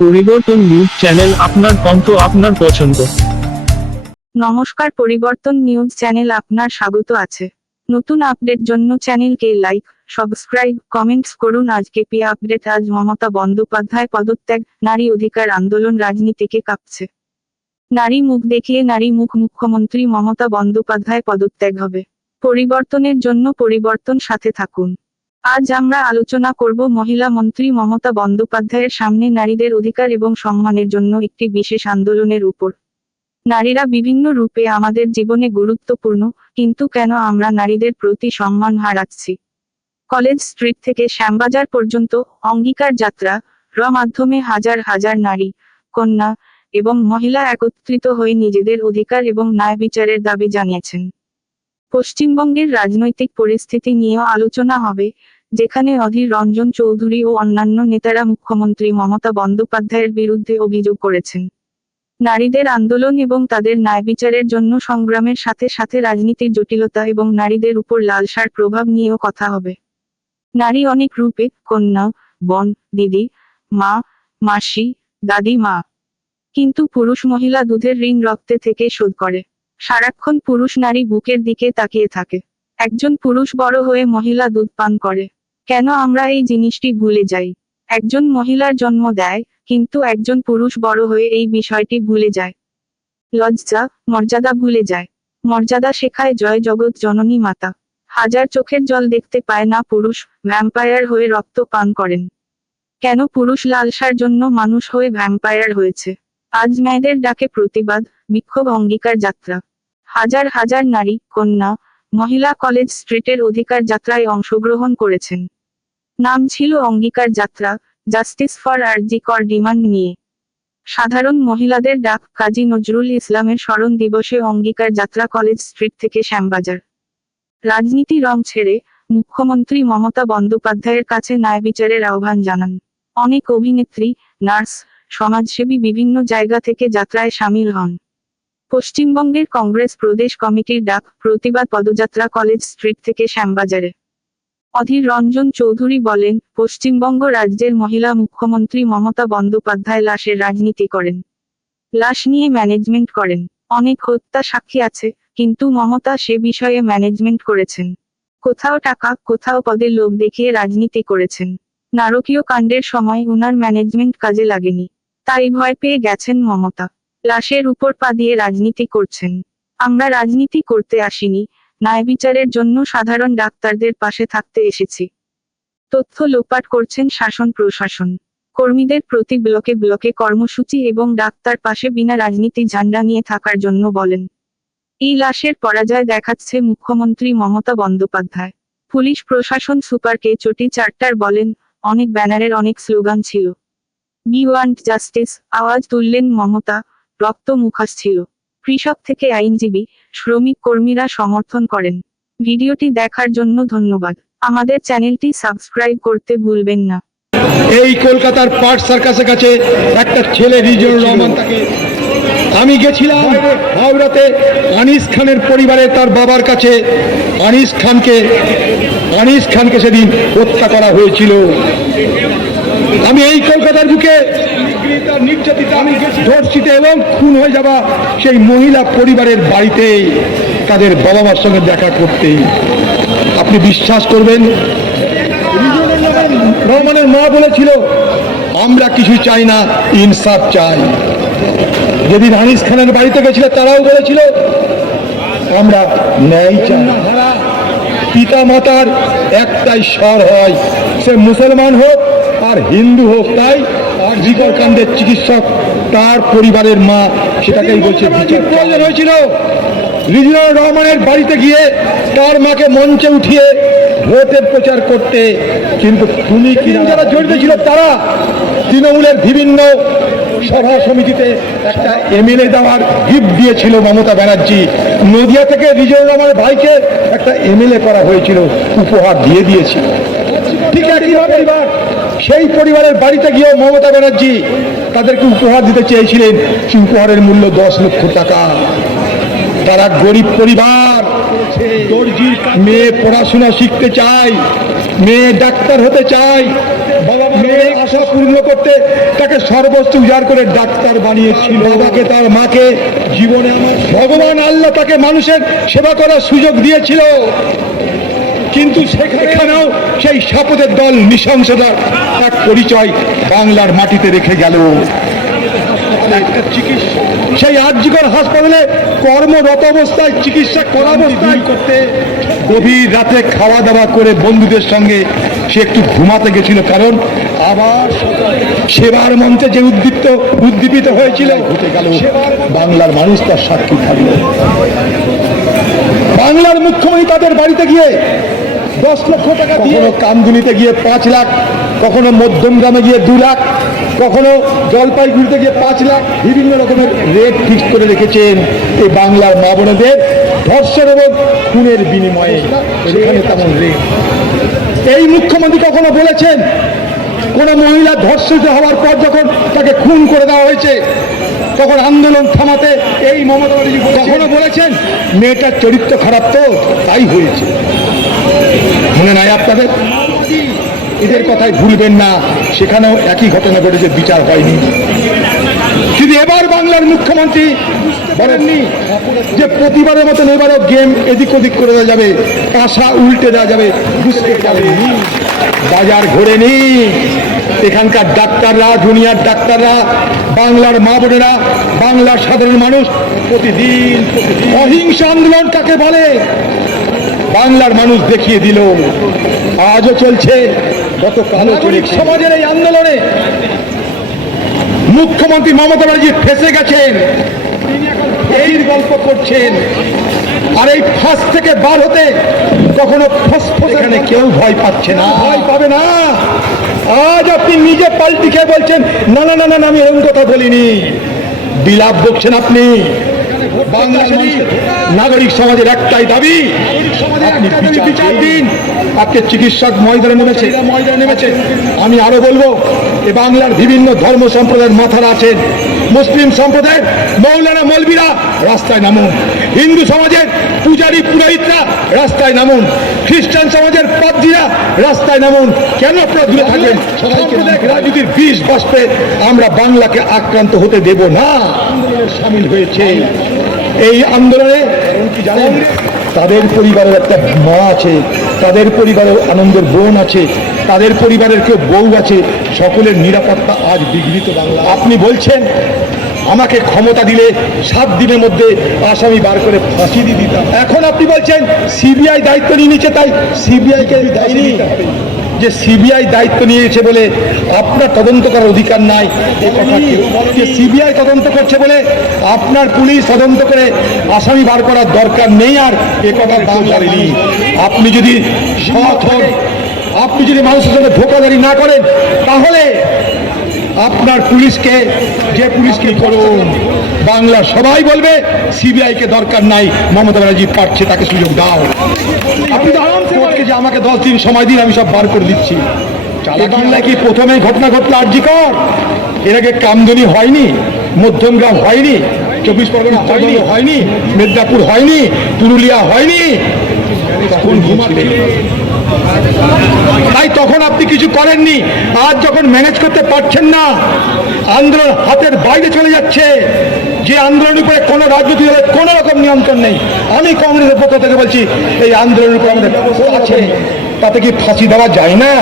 পরিবর্তন news channel আপনার কণ্ঠ আপনার পছন্দ। নমস্কার, পরিবর্তন নিউজ চ্যানেল আপনার স্বাগত আছে। নতুন আপডেট জন্য চ্যানেলকে লাইক, সাবস্ক্রাইব, কমেন্টস করুন। আজকে পি আপডেট, আজ মমতা বন্দ্যোপাধ্যায় পদত্যাগ, নারী অধিকার আন্দোলন রাজনীতিকে কাঁপছে। নারী মুখ দেখিয়ে নারী মুখ মুখ্যমন্ত্রী মমতা বন্দ্যোপাধ্যায় পদত্যাগ হবে। পরিবর্তনের জন্য পরিবর্তন সাথে থাকুন। আজ আমরা আলোচনা করব মহিলা মন্ত্রী মমতা বন্দ্যোপাধ্যায়ের সামনে নারীদের অধিকার এবং সম্মানের জন্য একটি বিশেষ আন্দোলনের উপর। নারীরা বিভিন্ন রূপে আমাদের জীবনে গুরুত্বপূর্ণ, কিন্তু কেন আমরা নারীদের প্রতি সম্মান হারাচ্ছি? কলেজ স্ট্রিট থেকে শ্যামবাজার পর্যন্ত অঙ্গীকার যাত্রা, র মাধ্যমে হাজার হাজার নারী, কন্যা এবং মহিলা একত্রিত হয়ে নিজেদের অধিকার এবং ন্যায় বিচারের দাবি জানিয়েছেন। পশ্চিমবঙ্গের রাজনৈতিক পরিস্থিতি নিয়েও আলোচনা হবে যেখানে অধীর রঞ্জন চৌধুরী ও অন্যান্য নেতারা মুখ্যমন্ত্রী মমতা বন্দ্যোপাধ্যায়ের বিরুদ্ধে অভিযোগ করেছেন। নারীদের আন্দোলন এবং তাদের ন্যায় বিচারের জন্য সংগ্রামের সাথে সাথে রাজনীতির জটিলতা এবং নারীদের উপর লালসার প্রভাব নিয়েও কথা হবে। নারী অনেক রূপে, কন্যা, বোন, দিদি, মা, মাসি, দাদি, মা। কিন্তু পুরুষ মহিলা দুধের ঋণ রক্তে থেকে শোধ করে। সারাক্ষণ পুরুষ নারী বুকের দিকে তাকিয়ে থাকে। একজন পুরুষ বড় হয়ে মহিলা দুধ পান করে। কেন আমরা এই জিনিসটি ভুলে যাই? একজন মহিলার জন্ম দেয়, কিন্তু একজন পুরুষ বড় হয়ে এই বিষয়টি ভুলে যায়। লজ্জা, মর্যাদা ভুলে যায়। মর্যাদা শেখায় জয় জগৎ জননী মাতা। হাজার চোখের জল দেখতে পায় না পুরুষ ভ্যাম্পায়ার হয়ে রক্ত পান করেন। কেন পুরুষ লালসার জন্য মানুষ হয়ে ভ্যাম্পায়ার হয়েছে? আজ মেয়েদের ডাকে প্রতিবাদ, বিক্ষোভ, অঙ্গীকার যাত্রা। হাজার হাজার নারী, কন্যা, মহিলা কলেজ স্ট্রিটের অধিকার যাত্রায় অংশগ্রহণ করেছেন। নাম ছিল অঙ্গীকার যাত্রা, জাস্টিস ফর আরজি কর ডিমান্ড নিয়ে। সাধারণ মহিলাদের ডাক কাজী নজরুল ইসলামের স্মরণ দিবসে অঙ্গীকার যাত্রা কলেজ স্ট্রিট থেকে শ্যামবাজার। রাজনীতি রং ছেড়ে মুখ্যমন্ত্রী মমতা বন্দ্যোপাধ্যায়ের কাছে ন্যায় বিচারের আহ্বান জানান। অনেক অভিনেত্রী, নার্স, সমাজসেবী বিভিন্ন জায়গা থেকে যাত্রায় সামিল হন। পশ্চিমবঙ্গের কংগ্রেস প্রদেশ কমিটির ডাক প্রতিবাদ পদযাত্রা কলেজ স্ট্রিট থেকে শ্যামবাজারে। অধীর রঞ্জন চৌধুরী বলেন, পশ্চিমবঙ্গ রাজ্যের মহিলা মুখ্যমন্ত্রী মমতা বন্দ্যোপাধ্যায় লাশের রাজনীতি করেন। লাশ নিয়ে ম্যানেজমেন্ট করেন। অনেক হত্যা সাক্ষী আছে, কিন্তু মমতা সে বিষয়ে ম্যানেজমেন্ট করেছেন। কোথাও টাকা, কোথাও পদের লোভ দেখিয়ে রাজনীতি করেছেন। নারকীয় কাণ্ডের সময় উনার ম্যানেজমেন্ট কাজে লাগেনি। তাই ভয় পেয়ে গেছেন মমতা। লাশের উপর পা দিয়ে রাজনীতি করছেন। আমরা রাজনীতি করতে আসিনি ন্যায় বিচারের জন্য সাধারণ ডাক্তারদের পাশে থাকতে এসেছি। তথ্য লোপাট করছেন শাসন প্রশাসন। কর্মীদের প্রতি ব্লকে ব্লকে কর্মসূচি এবং ডাক্তার পাশে বিনা রাজনীতি ঝান্ডা নিয়ে থাকার জন্য বলেন। এই লাশের পরাজয় দেখাচ্ছে মুখ্যমন্ত্রী মমতা বন্দ্যোপাধ্যায়। পুলিশ প্রশাসন সুপারকে চটি চারটার বলেন, অনেক ব্যানারের অনেক স্লোগান ছিল। বি ওয়ান্ট জাস্টিস, আওয়াজ তুললেন মমতা, রক্ত মুখাস ছিল। কৃষক থেকে আইনজীবী, শ্রমিক কর্মীরা সমর্থন করেন। ভিডিওটি দেখার জন্য ধন্যবাদ। আমাদের চ্যানেলটি সাবস্ক্রাইব করতে ভুলবেন না। এই কলকাতার পার্ট সার্কাসের কাছে একটা ছেলে রিজনুর রহমান তাকে আমি গেছিলাম হাওড়াতে আনিস খানের পরিবারে তার বাবার কাছে। আনিস খানকে আনিস খানকে সেদিন হত্যা করা হয়েছিল। আমি এই কলকাতার বুকে নির্যাতিতা, ধর্ষিত এবং খুন হয়ে যাওয়া সেই মহিলা পরিবারের বাড়িতে তাদের বাবা মার সঙ্গে দেখা করতে আপনি বিশ্বাস করবেন? রহমানের মা বলেছিল আমরা কিছু চাই না ইনসাফ চাই। যেদিন হানিস খানের বাড়িতে গেছিল তারাও বলেছিল আমরা ন্যায় চাই। পিতা মাতার একটাই স্বর হয় সে মুসলমান হোক আর হিন্দু হোক তাই আর জিকর কাণ্ডের চিকিৎসক তার পরিবারের মা সেটাকেই বলছে প্রয়োজন হয়েছিল। রিজনাল রহমানের বাড়িতে গিয়ে তার মাকে মঞ্চে উঠিয়ে ভোটের প্রচার করতে কিন্তু তুমি কি যারা জড়িত ছিল তারা তৃণমূলের বিভিন্ন সভা সমিতিতে একটা এমএলএ দেওয়ার গিফট দিয়েছিল মমতা ব্যানার্জি। নদিয়া থেকে রিজনাল রহমানের ভাইকে একটা এমএলএ করা হয়েছিল উপহার দিয়ে দিয়েছিল। ঠিক একইভাবে এবার সেই পরিবারের বাড়িতে গিয়েও মমতা ব্যানার্জি তাদেরকে উপহার দিতে চেয়েছিলেন। সেই উপহারের মূল্য দশ লক্ষ টাকা। তারা গরিব পরিবার মেয়ে পড়াশোনা শিখতে চায়, মেয়ে ডাক্তার হতে চায়, বাবা মেয়ে আশা পূর্ণ করতে তাকে সর্বস্ব উজাড় করে ডাক্তার বানিয়েছিল। বাবাকে, তার মাকে জীবনে আমার ভগবান আল্লাহ তাকে মানুষের সেবা করার সুযোগ দিয়েছিল। কিন্তু সেখানেও সেই শপথের দল নৃশংসতার এক পরিচয় বাংলার মাটিতে রেখে গেল। সেই আর্যিকর হাসপাতালে কর্মরত অবস্থায় চিকিৎসা করা অবস্থায় করতে গভীর রাতে খাওয়া দাওয়া করে বন্ধুদের সঙ্গে সে একটু ঘুমাতে গেছিল। কারণ আবার সেবার মঞ্চে যে উদ্দীপ্ত উদ্দীপিত হয়েছিল ঘটে গেল। বাংলার মানুষ তার সাক্ষী থাকল। বাংলার মুখ্যমন্ত্রী তাদের বাড়িতে গিয়ে দশ লক্ষ টাকা কখনো কামদুনিতে গিয়ে পাঁচ লাখ, কখনো মধ্যমগ্রামে গিয়ে দু লাখ, কখনো জলপাইগুড়িতে গিয়ে পাঁচ লাখ, বিভিন্ন রকমের রেট ফিক্স করে রেখেছেন এই বাংলার মা বোনেদের। ধর্ষণ এবং খুনের বিনিময়ে সেখানে তেমন রেট এই মুখ্যমন্ত্রী কখনো বলেছেন, কোন মহিলা ধর্ষিত হওয়ার পর যখন তাকে খুন করে দেওয়া হয়েছে, তখন আন্দোলন থামাতে এই মমতা কখনো বলেছেন, মেয়েটার চরিত্র খারাপ তো, তাই হয়েছে। মনে নাই আপনাদের? এদের কথাই ভুলবেন না। সেখানেও একই ঘটনা ঘটেছে, বিচার হয়নি। কিন্তু এবার বাংলার মুখ্যমন্ত্রী বলেননি যে প্রতিবারের মতন এবারও গেম এদিক ওদিক করে দেওয়া যাবে, কাঁসা উল্টে দেওয়া যাবে, বুঝতে পারেনি বাজার ঘোরেনি। এখানকার ডাক্তাররা, জুনিয়র ডাক্তাররা, বাংলার মা বোনেরা, বাংলার সাধারণ মানুষ প্রতিদিন অহিংস আন্দোলন কাকে বলে? বাংলার মানুষ দেখিয়ে দিল। আজও চলছে গত কালো সমাজের এই আন্দোলনে মুখ্যমন্ত্রী মমতা ব্যানার্জি ফেসে গেছেন। এই গল্প করছেন। আর এই ফাঁস থেকে বার হতে কখনো ফসফস এখানে কেউ ভয় পাচ্ছে না। ভয় পাবে না। আজ আপনি নিজে পাল্টি খেয়ে বলছেন না না না না আমি এরকম কথা বলিনি। বিলাপ বকছেন আপনি। নাগরিক সমাজের একটাই দাবি আপনি বিচার দিন। আজকে চিকিৎসক ময়দানে নেমেছে ময়দানে নেমেছে আমি আরও বলব এ বাংলার বিভিন্ন ধর্ম সম্প্রদায়ের মাথারা আছেন। মুসলিম সম্প্রদায়ের মৌলানা মৌলবীরা রাস্তায় নামুন। হিন্দু সমাজের পূজারী পুরোহিতরা রাস্তায় নামুন। খ্রিস্টান সমাজের পাদ্রীরা রাস্তায় নামুন। কেন আপনারা দূরে থাকবেন সাম্প্রদায়িক রাজনীতির বিষ বাষ্পে আমরা বাংলাকে আক্রান্ত হতে দেব না? সামিল হয়েছে। এই আন্দোলনে জানেন? তাদের পরিবারের একটা মা আছে, তাদের পরিবারের আনন্দের বোন আছে, তাদের পরিবারের কেউ বউ আছে, সকলের নিরাপত্তা আজ বিঘ্নিত বাংলা। আপনি বলছেন, আমাকে ক্ষমতা দিলে সাত দিনের মধ্যে আসামি বার করে ফাঁসি দিয়ে দিতাম। এখন আপনি বলছেন, সিবিআই দায়িত্ব নিয়ে নিচ্ছে, তাই সিবিআইকে দায়ী যে সিবিআই দায়িত্ব নিয়েছে বলে আপনার তদন্ত করার অধিকার নাই যে সিবিআই তদন্ত করছে বলে আপনার পুলিশ তদন্ত করে আসামি বার করার দরকার নেই আর, এ কথা বলেনি আপনি যদি আপনি যদি মানুষের সঙ্গে ধোকাধারি না করেন, তাহলে আপনার পুলিশকে, যে পুলিশকে করুন বাংলা সবাই বলবে সিবিআই কে দরকার নাই মমতা ব্যানার্জি পারছে তাকে সুযোগ দাও। আপনি তো আরামসে কোর্টকে যে আমাকে দশ দিন সময় দিন আমি সব বার করে দিচ্ছি। বাংলায় কি প্রথমে ঘটনা ঘটলো আর্যিকর এর আগে কামদনি হয়নি মধ্যমগ্রাম হয়নি চব্বিশ পরগনা হয়নি। হয়নি মেদিনীপুর হয়নি পুরুলিয়া হয়নি। তখন তাই তখন আপনি কিছু করেননি। আজ যখন ম্যানেজ করতে পারছেন না আন্দোলন হাতের বাইরে চলে যাচ্ছে। যে আন্দোলনের উপরে কোনো রাজনৈতিক দলের কোনো রকম নিয়ন্ত্রণ নেই। আমি কংগ্রেসের পক্ষ থেকে বলছি, এই আন্দোলনের উপরে আমাদের আছে। তাতে কি ফাঁসি দেওয়া যায় না?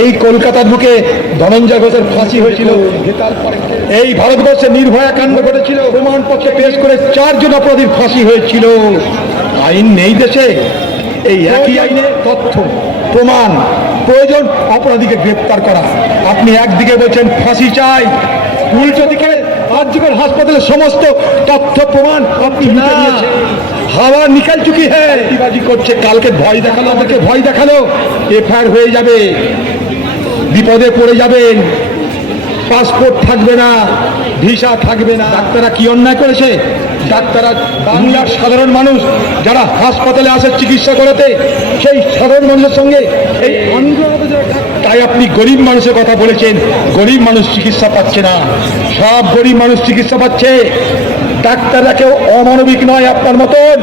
এই কলকাতার বুকে ধনঞ্জয় ঘোষের ফাঁসি হয়েছিল। এই ভারতবর্ষে নির্ভয়া কাণ্ড ঘটেছিল। প্রমাণপত্র পেশ করে চারজন অপরাধীর ফাঁসি হয়েছিল। আইন নেই দেশে। এই একই আইনে তথ্য, প্রমাণ, প্রয়োজন অপরাধীকে গ্রেপ্তার করা। আপনি একদিকে বলছেন ফাঁসি চাই, উল্টো দিকে আর্যকর হাসপাতালের সমস্ত তথ্য প্রমাণ আপনি হাওয়া নিকাল চুকি হ্যাঁ করছে কালকে ভয় দেখাল আমাকে ভয় দেখাল। এফআইআর হয়ে যাবে। বিপদে পড়ে যাবেন। পাসপোর্ট থাকবে না। ভিসা থাকবে না। ডাক্তাররা কি অন্যায় করেছে? ডাক্তাররা বাংলার সাধারণ মানুষ যারা হাসপাতালে আসে চিকিৎসা করাতে, সেই সাধারণ মানুষের সঙ্গে এই তাই আপনি গরিব মানুষের কথা বলেছেন। গরিব মানুষ চিকিৎসা পাচ্ছে না। সব গরিব মানুষ চিকিৎসা পাচ্ছে। ডাক্তাররা কেউ অমানবিক নয় আপনার মতন।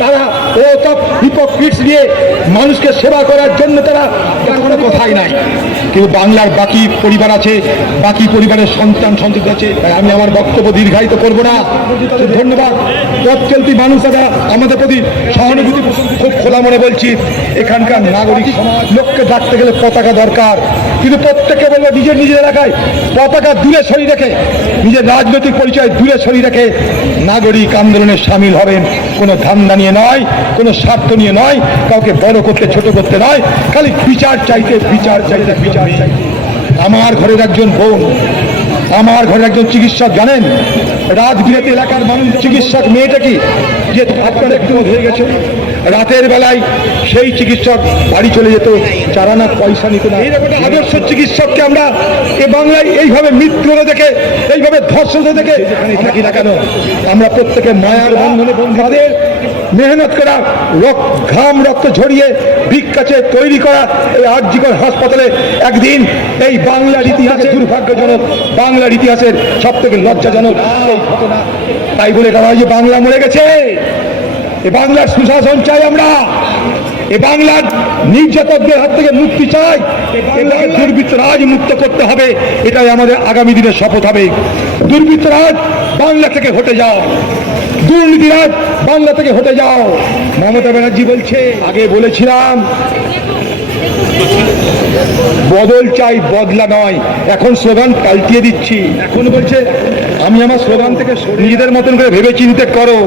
তারা ও সব হিপোক্রিটস নিয়ে মানুষকে সেবা করার জন্য তার কোনো কথাই নাই। কিন্তু বাংলার বাকি পরিবার আছে, বাকি পরিবারের সন্তান, সন্ততি আছে আমি আমার বক্তব্য দীর্ঘায়িত করব না। ধন্যবাদ। পথ চলতি মানুষেরা আমাদের প্রতি সহানুভূতি খুব খোলা মনে বলছি। এখানকার নাগরিক লোককে ডাকতে গেলে পতাকা দরকার। কিন্তু প্রত্যেকে বলব, নিজের নিজের এলাকায় পতাকা দূরে সরিয়ে রেখে, নিজের রাজনৈতিক পরিচয় দূরে সরিয়ে রেখে নাগরিক আন্দোলনে সামিল হবেন। কোনো ধান্দা নিয়ে নয়, কোনো স্বার্থ নিয়ে নয়, কাউকে বড় করতে, ছোট করতে নয়, খালি বিচার চাইতে বিচার চাইতে বিচার চাইতে। আমার ঘরের একজন বোন, আমার ঘরের একজন চিকিৎসক জানেন? রাত বিরাতে এলাকার মানুষ চিকিৎসক মেয়েটা কি? যে আপনার একটু হয়ে গেছে। রাতের বেলায় সেই চিকিৎসক বাড়ি চলে যেত। চারানা পয়সা নিত না। এইরকম আদর্শ চিকিৎসককে আমরা এ বাংলায় এইভাবে মৃত্যু হতে দেখে এইভাবে ধর্ষণ হতে দেখে থাকি না কেন আমরা প্রত্যেকে মায়ার বন্ধনে বন্ধুদের মেহনত করা রক্ত ঘাম রক্ত ঝরিয়ে ভিক্ষাচে তৈরি করা এই আর্যিকর হাসপাতালে একদিন এই বাংলার ইতিহাসে দুর্ভাগ্যজনক বাংলার ইতিহাসের সব থেকে লজ্জাজনক তাই বলে করা হয় যে বাংলা মরে গেছে। এ বাংলার সুশাসন চাই আমরা। এ বাংলার নির্যাতকদের হাত থেকে মুক্তি চাই। দুর্বৃত্ত রাজ মুক্ত করতে হবে। এটাই আমাদের আগামী দিনের শপথ হবে। দুর্বৃত্ত রাজ বাংলা থেকে হটে যাও। দুর্নীতিরাজ বাংলা থেকে হটে যাও। মমতা ব্যানার্জি বলছে, আগে বলেছিলাম বদল চাই, বদলা নয়। এখন স্লোগান পাল্টিয়ে দিচ্ছি। এখন বলছে, আমি আমার স্লোগান থেকে নিজেদের মতন করে ভেবে চিনতে করো।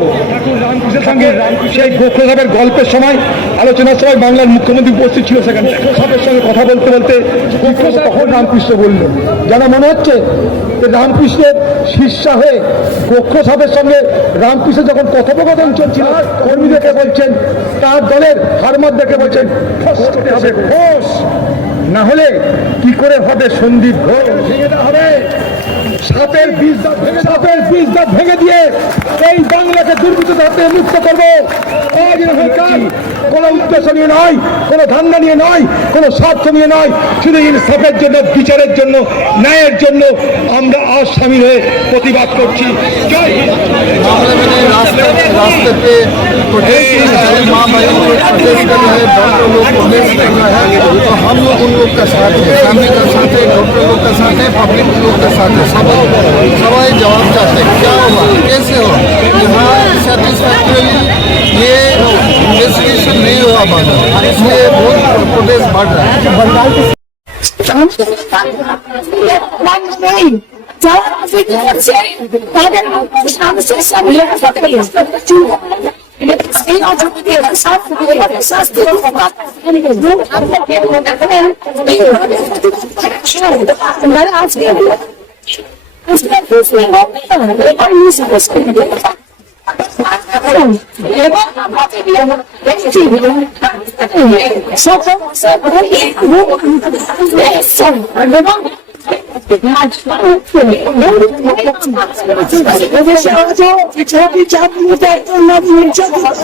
সঙ্গে সেই গোখলে সাহেবের গল্পের সময়, আলোচনার সময় বাংলার মুখ্যমন্ত্রী উপস্থিত ছিল সেখানে সাহেবের সঙ্গে কথা বলতে বলতে তখন রামকৃষ্ণ বলল যেন মনে হচ্ছে রামকৃষ্ণের শিষ্যা হয়ে কক্ষ সঙ্গে রামকৃষ্ণ যখন কথোপকথন চলছিল, কর্মীদেরকে বলছেন, তার দলের হারমার দেখে বলছেন না হলে কি করে হবে সন্দীপ ঘোষ? হবে সাপের বীজ সাপের বীজ ভেঙে দিয়ে এই বাংলাকে দুর্বৃত্ত হাতে মুক্ত করব। কোনো উদ্দেশ্য নিয়ে নয়, কোনো ধান্দা নিয়ে নয়, কোনো স্বার্থ নিয়ে নয়। শুধু ইনসাফের জন্য, বিচারের জন্য, ন্যায়ের জন্য আমরা আজ সামিল হয়ে প্রতিবাদ করছি। জয় হিন্দ। मामले में नहीं, रास्ते रास्ते पे प्रोटेस्ट कर रहे हैं माँ बहन लोग प्रोटेस्ट कर रहे हैं डॉक्टर लोग प्रोटेस्ट कर रहे हैं तो हम लोग उन लोग का साथ है फैमिली का साथ है डॉक्टर लोग का साथ है पब्लिक लोग का साथ है सब सवाई जवाब चाहते हैं क्या होगा कैसे होगा यहाँ सेटिस्फैक्टरली ये इन्वेस्टिगेशन नहीं हुआ बाबा इसलिए बहुत प्रोटेस्ट बढ़ रहा है মানুষ নেই যারা রাজনীতি করছে তাদের মানুষের সামনে এই অজুবিতে শাস্তি আজকে ছবি চাপ নিতে একটা নব নির্যাতন